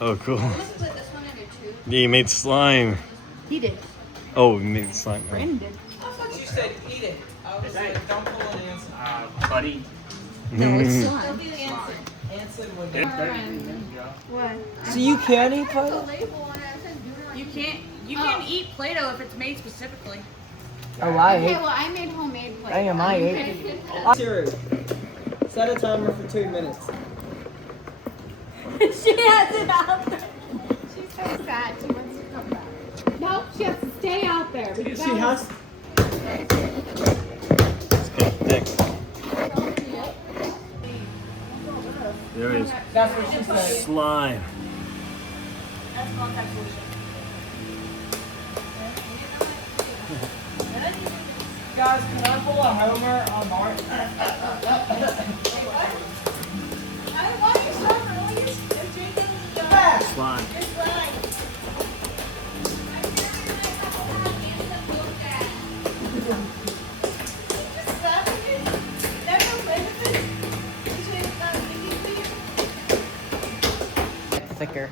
Oh, cool. Yeah, you made slime. He did. Oh, you made slime. Brandon did. I thought you said eat it. I was like, don't pull an answer. Buddy. No, it's Mm. slime. Anson would be. What? So you can eat Play-Doh? You can't eat Play-Doh if it's made specifically. Oh, I Okay, ate. well, I made homemade Play-Doh. Damn, I ate. Siri, set a timer for 2 minutes. She has it out there. She's so sad. She wants to come back. No, she has to stay out there. Because She has. Dick. There is That's what she said. slime. That's contact solution. Guys, can I pull a Homer on Mark? Slime. Thicker.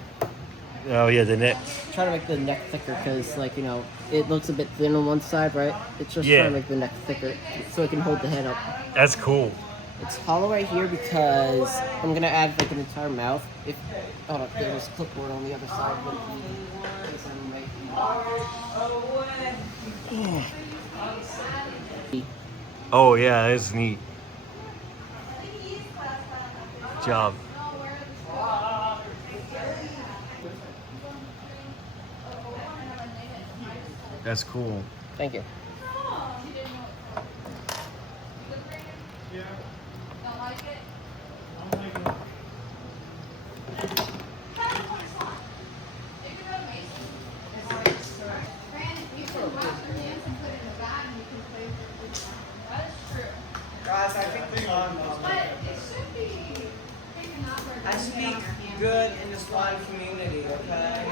Oh yeah, the neck. Trying to make the neck thicker because, like, you know, it looks a bit thin on one side, right? It's just Yeah. trying to make the neck thicker so it can hold the head up. That's cool. It's hollow right here because I'm gonna add like an entire mouth. If hold up, there's a clipboard on the other side. With the Oh yeah, that's neat. Good job. That's cool. Thank you. Guys, I think I speak good in the slime community, okay?